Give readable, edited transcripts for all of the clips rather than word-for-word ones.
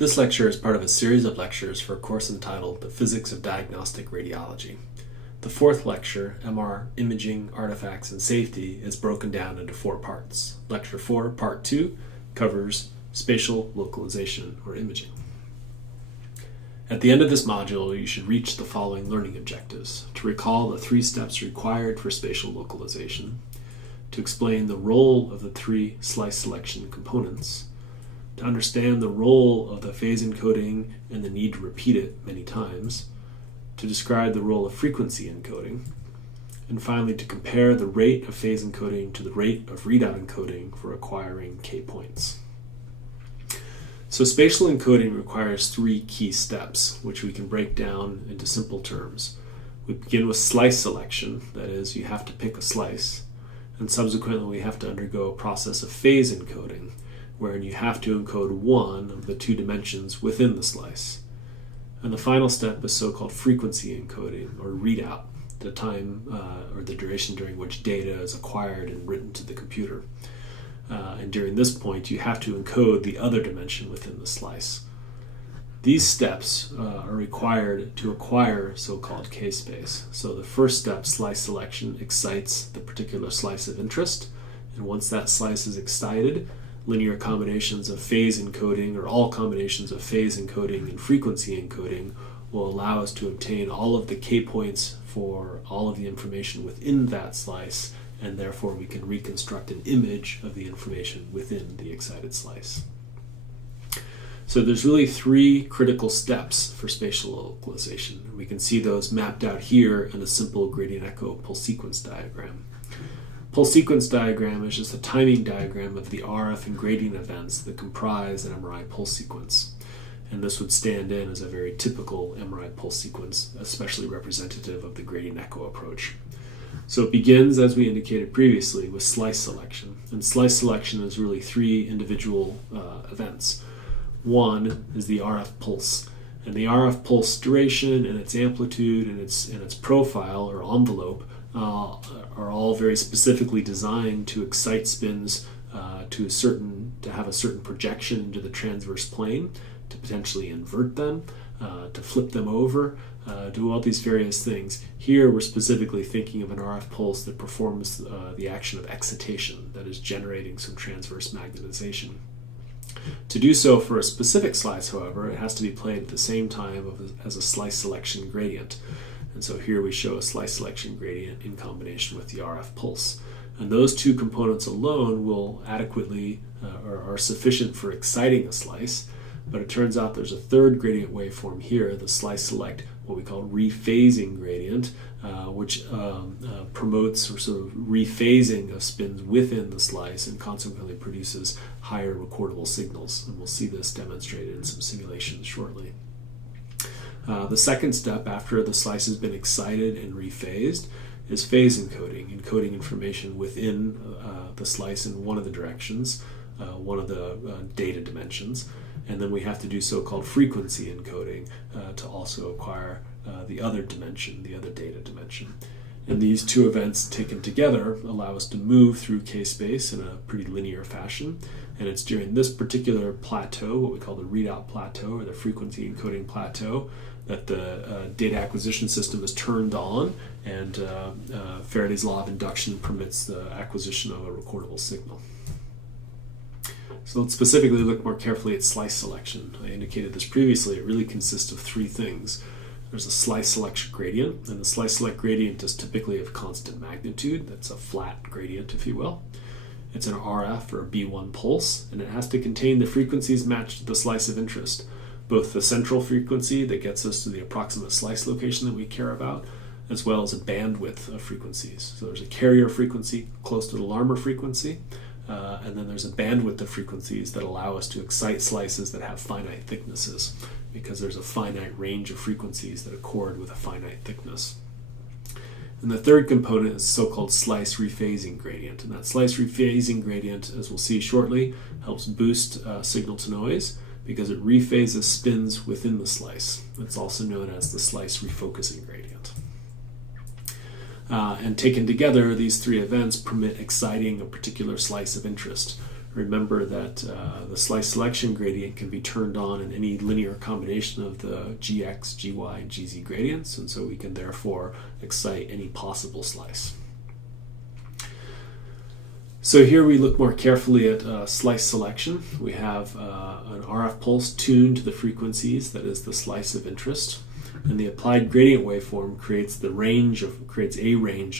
This lecture is part of a series of lectures for a course entitled The Physics of Diagnostic Radiology. The fourth lecture, MR Imaging, Artifacts, and Safety, is broken down into 4 parts. Lecture 4, Part 2, covers spatial localization or imaging. At the end of this module, you should reach the following learning objectives: to recall the 3 steps required for spatial localization, to explain the role of the 3 slice selection components, to understand the role of the phase encoding and the need to repeat it many times, to describe the role of frequency encoding, and finally to compare the rate of phase encoding to the rate of readout encoding for acquiring K points. So spatial encoding requires 3 key steps, which we can break down into simple terms. We begin with slice selection, that is, you have to pick a slice, and subsequently we have to undergo a process of phase encoding, wherein you have to encode one of the 2 dimensions within the slice. And the final step is so-called frequency encoding, or readout, the time or the duration during which data is acquired and written to the computer. And during this point, you have to encode the other dimension within the slice. These steps are required to acquire so-called K-space. So the first step, slice selection, excites the particular slice of interest, and once that slice is excited, linear combinations of phase encoding, or all combinations of phase encoding and frequency encoding, will allow us to obtain all of the K points for all of the information within that slice, and therefore we can reconstruct an image of the information within the excited slice. So there's really 3 critical steps for spatial localization. We can see those mapped out here in a simple gradient echo pulse sequence diagram. Pulse sequence diagram is just a timing diagram of the RF and gradient events that comprise an MRI pulse sequence. And this would stand in as a very typical MRI pulse sequence, especially representative of the gradient echo approach. So it begins, as we indicated previously, with slice selection. And slice selection is really 3 individual events. One is the RF pulse. And the RF pulse duration and its amplitude and its profile or envelope are all very specifically designed to excite spins to have a certain projection into the transverse plane, to potentially invert them, to flip them over, do all these various things. Here we're specifically thinking of an RF pulse that performs the action of excitation, that is generating some transverse magnetization. To do so for a specific slice, however, it has to be played at the same time as a slice selection gradient. And so here we show a slice selection gradient in combination with the RF pulse. And those 2 components alone will adequately or are sufficient for exciting a slice. But it turns out there's a 3rd gradient waveform here, the slice select, what we call rephasing gradient, which promotes or sort of rephasing of spins within the slice and consequently produces higher recordable signals. And we'll see this demonstrated in some simulations shortly. The second step after the slice has been excited and rephased is phase encoding, encoding information within the slice in one of the directions, one of the data dimensions, and then we have to do so-called frequency encoding to also acquire the other dimension, the other data dimension. And these 2 events taken together allow us to move through K-space in a pretty linear fashion. And it's during this particular plateau, what we call the readout plateau or the frequency encoding plateau, that the data acquisition system is turned on, and Faraday's law of induction permits the acquisition of a recordable signal. So let's specifically look more carefully at slice selection. I indicated this previously. It really consists of 3 things. There's a slice selection gradient, and the slice select gradient is typically of constant magnitude. That's a flat gradient, if you will. It's an RF or a B1 pulse, and it has to contain the frequencies matched to the slice of interest, both the central frequency that gets us to the approximate slice location that we care about, as well as a bandwidth of frequencies. So there's a carrier frequency close to the Larmor frequency, and then there's a bandwidth of frequencies that allow us to excite slices that have finite thicknesses, because there's a finite range of frequencies that accord with a finite thickness. And the 3rd component is so-called slice rephasing gradient. And that slice rephasing gradient, as we'll see shortly, helps boost signal to noise because it rephases spins within the slice. It's also known as the slice refocusing gradient. And taken together, these 3 events permit exciting a particular slice of interest. Remember that the slice selection gradient can be turned on in any linear combination of the gx, gy, and gz gradients, and so we can therefore excite any possible slice. So here we look more carefully at slice selection. We have an RF pulse tuned to the frequencies, that is the slice of interest, and the applied gradient waveform creates a range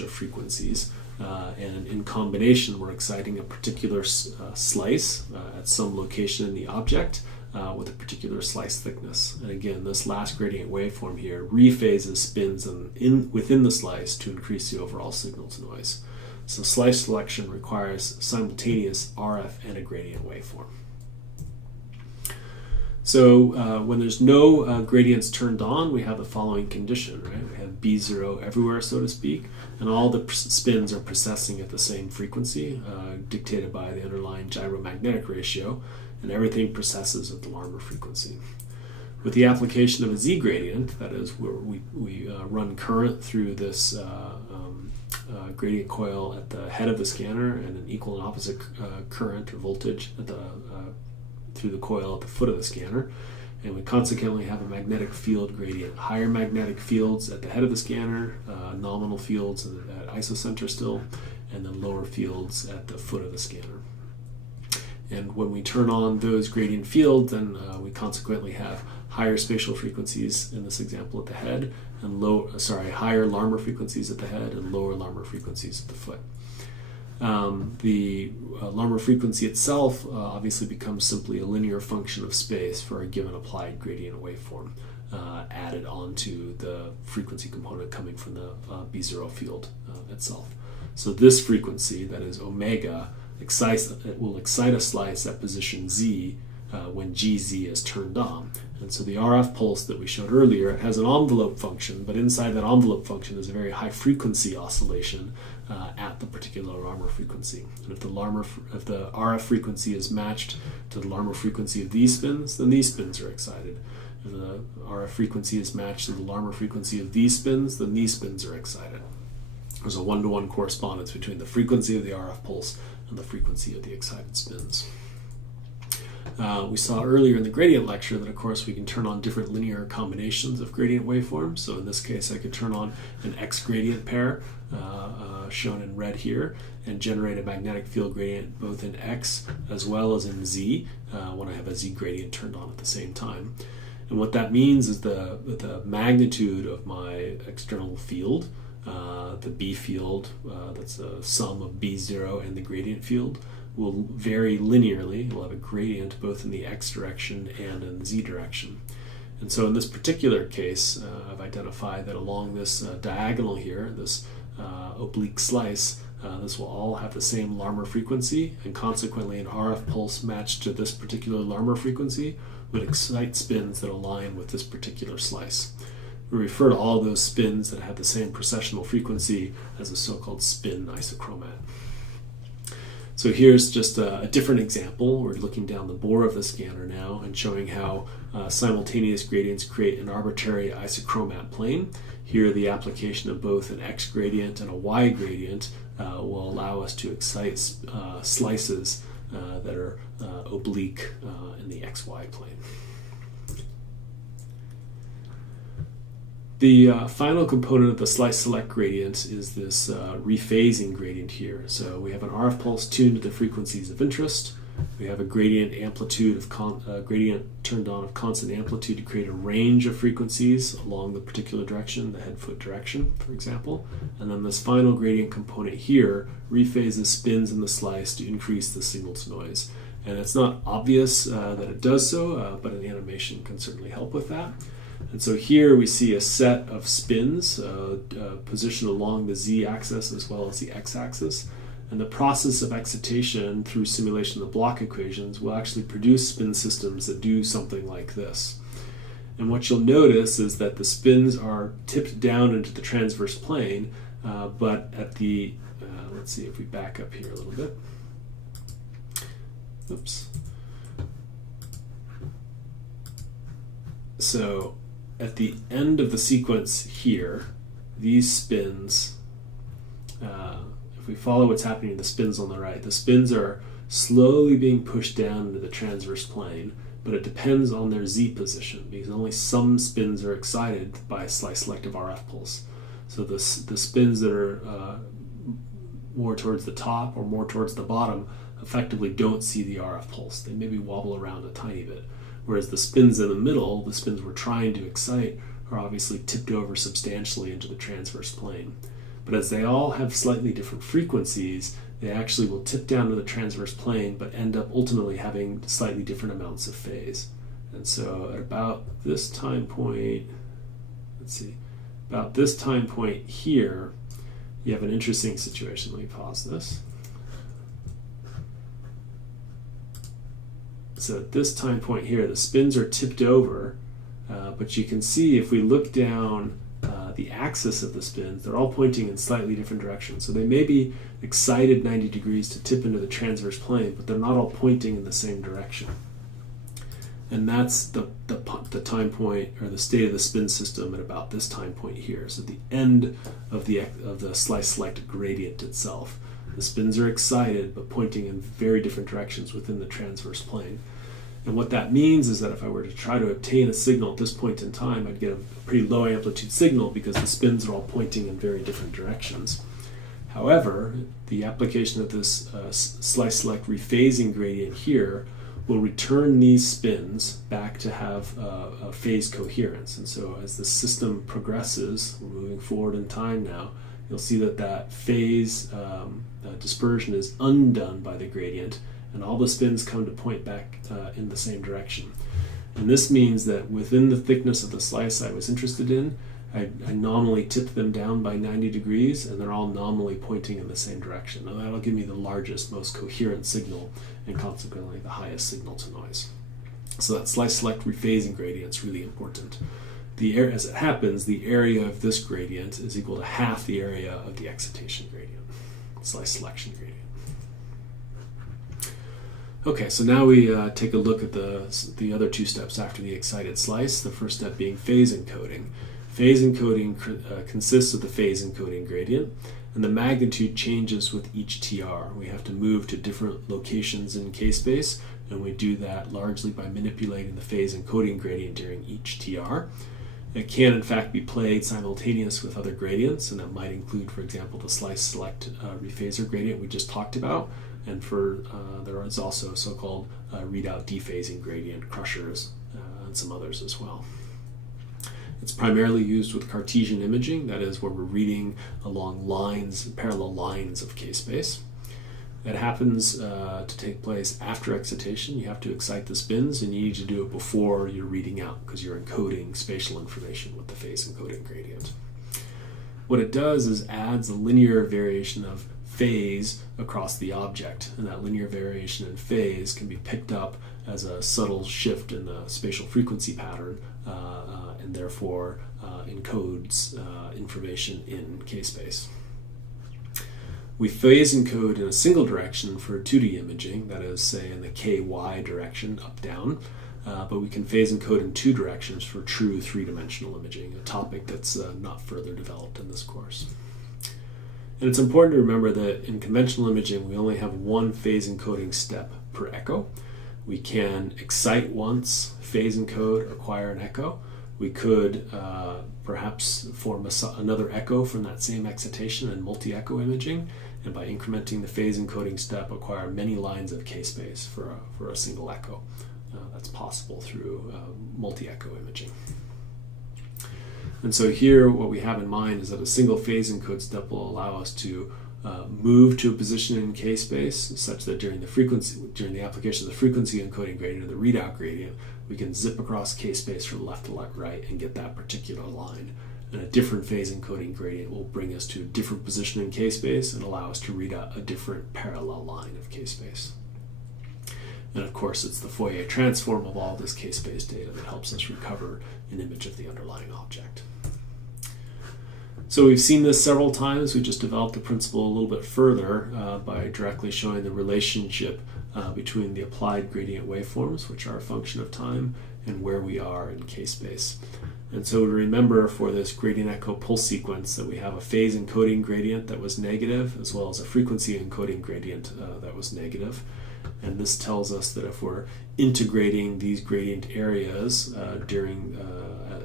of frequencies. And in combination, we're exciting a particular slice at some location in the object with a particular slice thickness. And again, this last gradient waveform here rephases spins within the slice to increase the overall signal to noise. So slice selection requires simultaneous RF and a gradient waveform. So when there's no gradients turned on, we have the following condition, right? We have B0 everywhere, so to speak, and all the spins are processing at the same frequency, dictated by the underlying gyromagnetic ratio, and everything processes at the Larmor frequency. With the application of a Z gradient, that is where we run current through this gradient coil at the head of the scanner and an equal and opposite current or voltage at through the coil at the foot of the scanner, and we consequently have a magnetic field gradient. Higher magnetic fields at the head of the scanner, nominal fields at isocenter still, and then lower fields at the foot of the scanner. And when we turn on those gradient fields, then we consequently have higher spatial frequencies in this example at the head, and higher Larmor frequencies at the head and lower Larmor frequencies at the foot. The Larmor frequency itself obviously becomes simply a linear function of space for a given applied gradient waveform added onto the frequency component coming from the B0 field itself. So this frequency, that is omega, will excite a slice at position Z when GZ is turned on. And so the RF pulse that we showed earlier, it has an envelope function, but inside that envelope function is a very high frequency oscillation at the particular Larmor frequency. And if the RF frequency is matched to the Larmor frequency of these spins, then these spins are excited. If the RF frequency is matched to the Larmor frequency of these spins, then these spins are excited. There's a one-to-one correspondence between the frequency of the RF pulse and the frequency of the excited spins. We saw earlier in the gradient lecture that, of course, we can turn on different linear combinations of gradient waveforms. So in this case, I could turn on an X gradient pair, shown in red here, and generate a magnetic field gradient both in X as well as in Z when I have a Z gradient turned on at the same time. And what that means is the magnitude of my external field, the B field, that's the sum of B0 and the gradient field, will vary linearly. We'll have a gradient both in the X direction and in the Z direction. And so in this particular case, I've identified that along this diagonal here, this oblique slice, this will all have the same Larmor frequency, and consequently an RF pulse matched to this particular Larmor frequency would excite spins that align with this particular slice. We refer to all those spins that have the same precessional frequency as a so-called spin isochromat. So here's just a different example. We're looking down the bore of the scanner now and showing how simultaneous gradients create an arbitrary isochromat plane. Here the application of both an X gradient and a Y gradient will allow us to excite slices that are oblique in the XY plane. The final component of the slice select gradient is this rephasing gradient here. So we have an RF pulse tuned to the frequencies of interest. We have a gradient amplitude of gradient turned on of constant amplitude to create a range of frequencies along the particular direction, the head-foot direction, for example. And then this final gradient component here rephases spins in the slice to increase the signal-to-noise. And it's not obvious that it does so, but an animation can certainly help with that. And so here we see a set of spins positioned along the z-axis as well as the x-axis. And the process of excitation through simulation of the Bloch equations will actually produce spin systems that do something like this. And what you'll notice is that the spins are tipped down into the transverse plane, but at the, let's see if we back up here a little bit. Oops. So at the end of the sequence here, these spins, if we follow what's happening to the spins on the right, the spins are slowly being pushed down into the transverse plane, but it depends on their z position because only some spins are excited by a slice selective RF pulse. So the spins that are more towards the top or more towards the bottom effectively don't see the RF pulse. They maybe wobble around a tiny bit. Whereas the spins in the middle, the spins we're trying to excite, are obviously tipped over substantially into the transverse plane. But as they all have slightly different frequencies, they actually will tip down to the transverse plane but end up ultimately having slightly different amounts of phase. And so at about this time point, about this time point here, you have an interesting situation. Let me pause this. So at this time point here, the spins are tipped over, but you can see if we look down the axis of the spins, they're all pointing in slightly different directions. So they may be excited 90 degrees to tip into the transverse plane, but they're not all pointing in the same direction. And that's the time point or the state of the spin system at about this time point here. So the end of the slice select gradient itself. The spins are excited but pointing in very different directions within the transverse plane. And what that means is that if I were to try to obtain a signal at this point in time, I'd get a pretty low amplitude signal because the spins are all pointing in very different directions. However, the application of this slice select rephasing gradient here will return these spins back to have a phase coherence. And so as the system progresses, we're moving forward in time now, you'll see that phase dispersion is undone by the gradient, and all the spins come to point back in the same direction. And this means that within the thickness of the slice I was interested in, I nominally tip them down by 90 degrees, and they're all nominally pointing in the same direction. Now that'll give me the largest, most coherent signal, and consequently the highest signal to noise. So that slice select rephasing gradient is really important. As it happens, the area of this gradient is equal to half the area of the excitation gradient, slice selection gradient. Okay, so now we take a look at the other two steps after the excited slice, the first step being phase encoding. Phase encoding consists of the phase encoding gradient, and the magnitude changes with each TR. We have to move to different locations in K-space, and we do that largely by manipulating the phase encoding gradient during each TR. It can, in fact, be played simultaneous with other gradients, and that might include, for example, the slice select rephaser gradient we just talked about, and there is also so-called readout dephasing gradient crushers and some others as well. It's primarily used with Cartesian imaging, that is where we're reading along parallel lines of K-space. It happens to take place after excitation. You have to excite the spins, and you need to do it before you're reading out because you're encoding spatial information with the phase encoding gradient. What it does is adds a linear variation of phase across the object, and that linear variation in phase can be picked up as a subtle shift in the spatial frequency pattern and therefore encodes information in K-space. We phase encode in a single direction for 2D imaging, that is, say, in the KY direction, up-down, but we can phase encode in two directions for true three-dimensional imaging, a topic that's not further developed in this course. And it's important to remember that in conventional imaging, we only have one phase encoding step per echo. We can excite once, phase encode, acquire an echo. We could perhaps form another echo from that same excitation in multi-echo imaging, and by incrementing the phase encoding step, acquire many lines of K-space for a single echo. That's possible through multi-echo imaging. And so here what we have in mind is that a single phase encode step will allow us to move to a position in K-space such that during the application of the frequency encoding gradient or the readout gradient, we can zip across K-space from left to right and get that particular line. And a different phase encoding gradient will bring us to a different position in K-space and allow us to read out a different parallel line of K-space. And of course, it's the Fourier transform of all this K-space data that helps us recover an image of the underlying object. So we've seen this several times. We just developed the principle a little bit further by directly showing the relationship between the applied gradient waveforms, which are a function of time, and where we are in K-space. And so we remember for this gradient echo pulse sequence that we have a phase encoding gradient that was negative, as well as a frequency encoding gradient that was negative. And this tells us that if we're integrating these gradient areas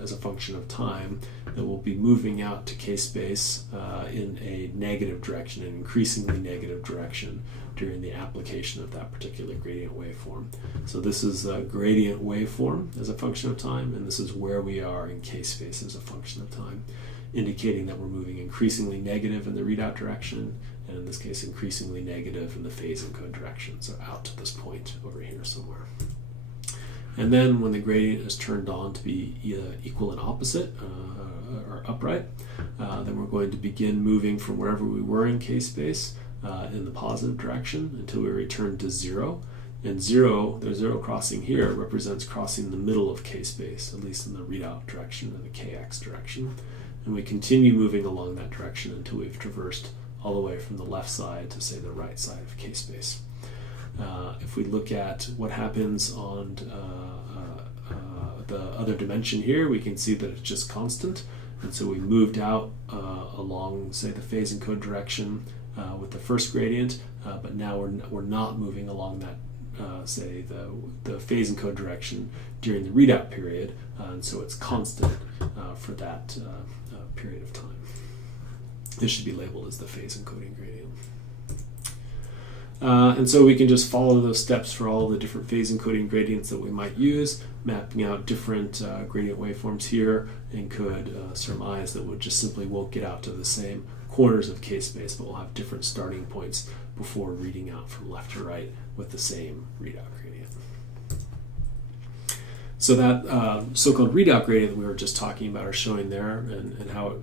as a function of time, that we'll be moving out to k-space in a negative direction, an increasingly negative direction during the application of that particular gradient waveform. So this is a gradient waveform as a function of time, and this is where we are in k-space as a function of time, indicating that we're moving increasingly negative in the readout direction, and in this case increasingly negative in the phase encode direction, so out to this point over here somewhere. And then when the gradient is turned on to be equal and opposite, or upright, then we're going to begin moving from wherever we were in k-space in the positive direction until we return to 0. And 0, the 0 crossing here represents crossing the middle of k-space, at least in the readout direction or the kx direction. And we continue moving along that direction until we've traversed all the way from the left side to, say, the right side of k-space. If we look at what happens on the other dimension here, we can see that it's just constant. And so we moved out along, say, the phase encode direction with the first gradient, but now we're not moving along that, say, the phase encode direction during the readout period, and so it's constant for that period of time. This should be labeled as the phase encoding gradient. And so we can just follow those steps for all the different phase encoding gradients that we might use, mapping out different gradient waveforms here, and could surmise that we just simply won't get out to the same corners of k-space, but we'll have different starting points before reading out from left to right with the same readout gradient. So that so-called readout gradient that we were just talking about, or showing there, and how it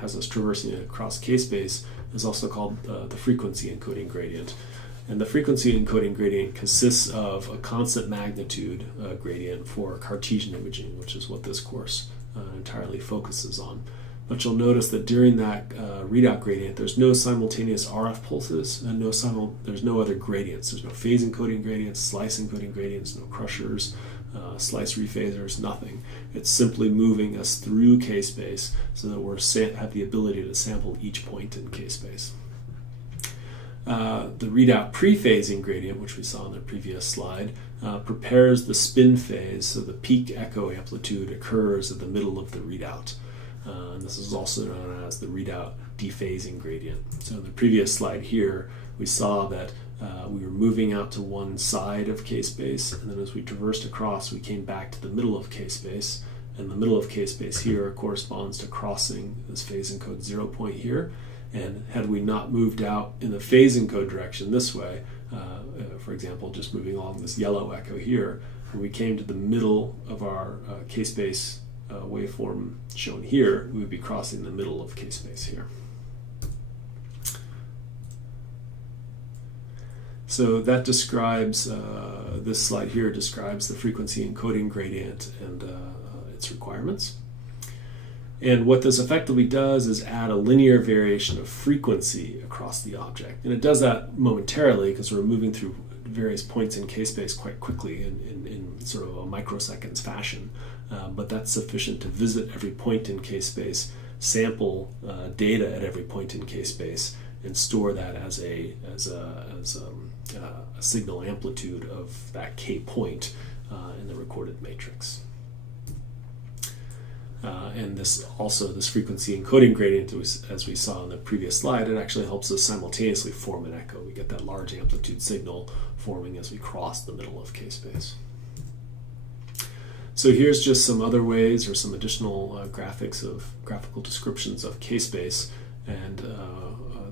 has us traversing across k-space, is also called the frequency encoding gradient. And the frequency encoding gradient consists of a constant magnitude gradient for Cartesian imaging, which is what this course entirely focuses on. But you'll notice that during that readout gradient, there's no simultaneous RF pulses, and there's no other gradients. There's no phase encoding gradients, slice encoding gradients, no crushers, slice rephasers, nothing. It's simply moving us through k-space so that we have the ability to sample each point in k-space. The readout pre-phasing gradient, which we saw in the previous slide, prepares the spin phase, so the peak echo amplitude occurs at the middle of the readout. And this is also known as the readout dephasing gradient. So in the previous slide here, we saw that we were moving out to one side of k-space, and then as we traversed across, we came back to the middle of k-space. And the middle of k-space here corresponds to crossing this phase encode 0 point here. And had we not moved out in the phase encode direction this way, for example, just moving along this yellow echo here, when we came to the middle of our k-space waveform shown here, we would be crossing the middle of k-space here. So that describes, this slide here describes the frequency encoding gradient and its requirements. And what this effectively does is add a linear variation of frequency across the object. And it does that momentarily because we're moving through various points in k-space quite quickly in sort of a microseconds fashion. But that's sufficient to visit every point in k-space, sample data at every point in k-space, and store that as a signal amplitude of that k point in the recorded matrix. And this frequency encoding gradient, as we saw in the previous slide, it actually helps us simultaneously form an echo. We get that large amplitude signal forming as we cross the middle of k-space. So here's just some other ways, or some additional graphical descriptions of k-space, and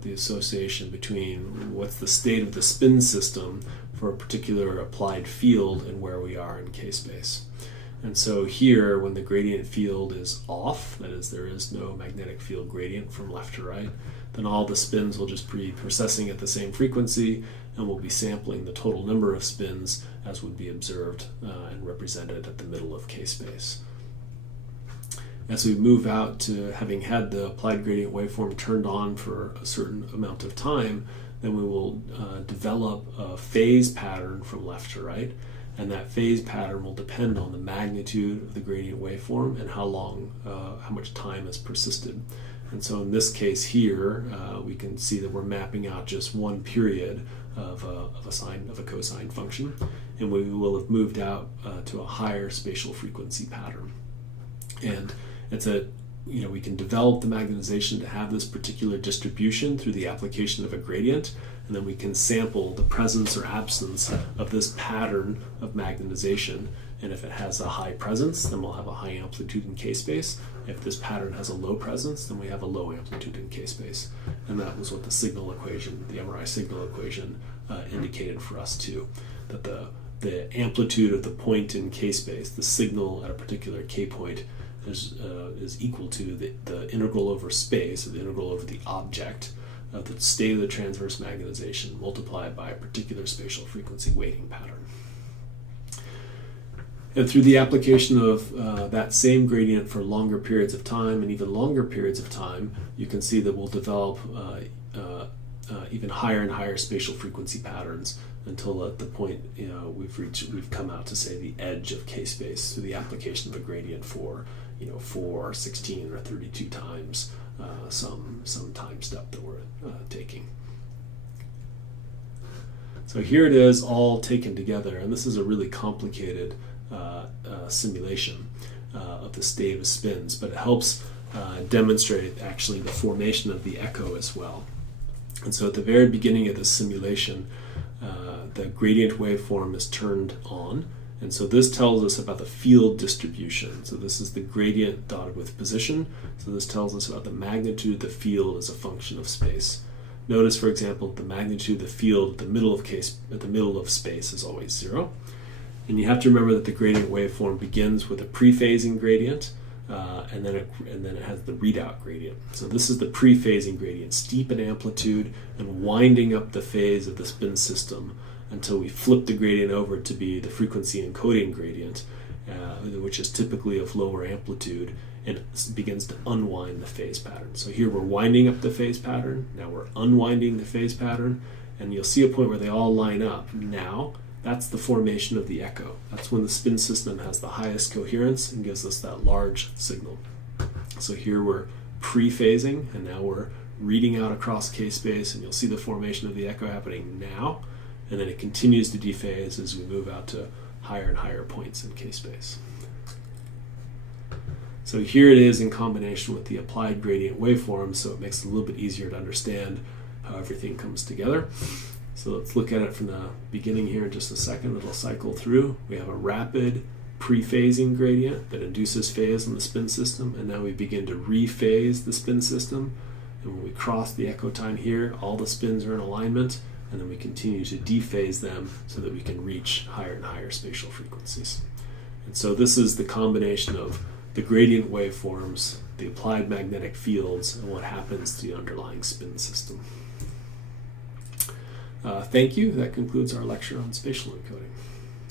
the association between what's the state of the spin system for a particular applied field and where we are in k-space. And so here, when the gradient field is off, that is, there is no magnetic field gradient from left to right, then all the spins will just be processing at the same frequency, and we'll be sampling the total number of spins as would be observed and represented at the middle of k-space. As we move out to having had the applied gradient waveform turned on for a certain amount of time, then we will develop a phase pattern from left to right. And that phase pattern will depend on the magnitude of the gradient waveform and how much time has persisted. And so in this case here, we can see that we're mapping out just one period of a cosine function, and we will have moved out to a higher spatial frequency pattern. And it's we can develop the magnetization to have this particular distribution through the application of a gradient, and then we can sample the presence or absence of this pattern of magnetization. And if it has a high presence, then we'll have a high amplitude in k-space. If this pattern has a low presence, then we have a low amplitude in k-space. And that was what the signal equation, the MRI signal equation, indicated for us too, that the amplitude of the point in k-space, the signal at a particular k point, is equal to the integral over space, or the integral over the object, of the state of the transverse magnetization multiplied by a particular spatial frequency weighting pattern. And through the application of that same gradient for longer periods of time and even longer periods of time, you can see that we'll develop even higher and higher spatial frequency patterns until at the point we've come out to, say, the edge of k-space through the application of a gradient for 4, 16, or 32 times some time step that we're taking. So here it is all taken together, and this is a really complicated simulation of the state of spins, but it helps demonstrate actually the formation of the echo as well. And so at the very beginning of the simulation, the gradient waveform is turned on, and so this tells us about the field distribution. So this is the gradient dotted with position, so this tells us about the magnitude of the field as a function of space. Notice, for example, the magnitude of the field at the middle of space is always 0. And you have to remember that the gradient waveform begins with a pre-phasing gradient, and then it has the readout gradient. So this is the pre-phasing gradient, steep in amplitude and winding up the phase of the spin system until we flip the gradient over to be the frequency encoding gradient, which is typically of lower amplitude, and it begins to unwind the phase pattern. So here we're winding up the phase pattern, now we're unwinding the phase pattern, and you'll see a point where they all line up. Now, that's the formation of the echo. That's when the spin system has the highest coherence and gives us that large signal. So here we're pre-phasing, and now we're reading out across k-space, and you'll see the formation of the echo happening now, and then it continues to dephase as we move out to higher and higher points in k-space. So here it is in combination with the applied gradient waveform, so it makes it a little bit easier to understand how everything comes together. So let's look at it from the beginning here in just a second. It'll cycle through. We have a rapid pre-phasing gradient that induces phase in the spin system, and now we begin to rephase the spin system. And when we cross the echo time here, all the spins are in alignment, and then we continue to dephase them so that we can reach higher and higher spatial frequencies. And so this is the combination of the gradient waveforms, the applied magnetic fields, and what happens to the underlying spin system. Thank you. That concludes our lecture on spatial encoding.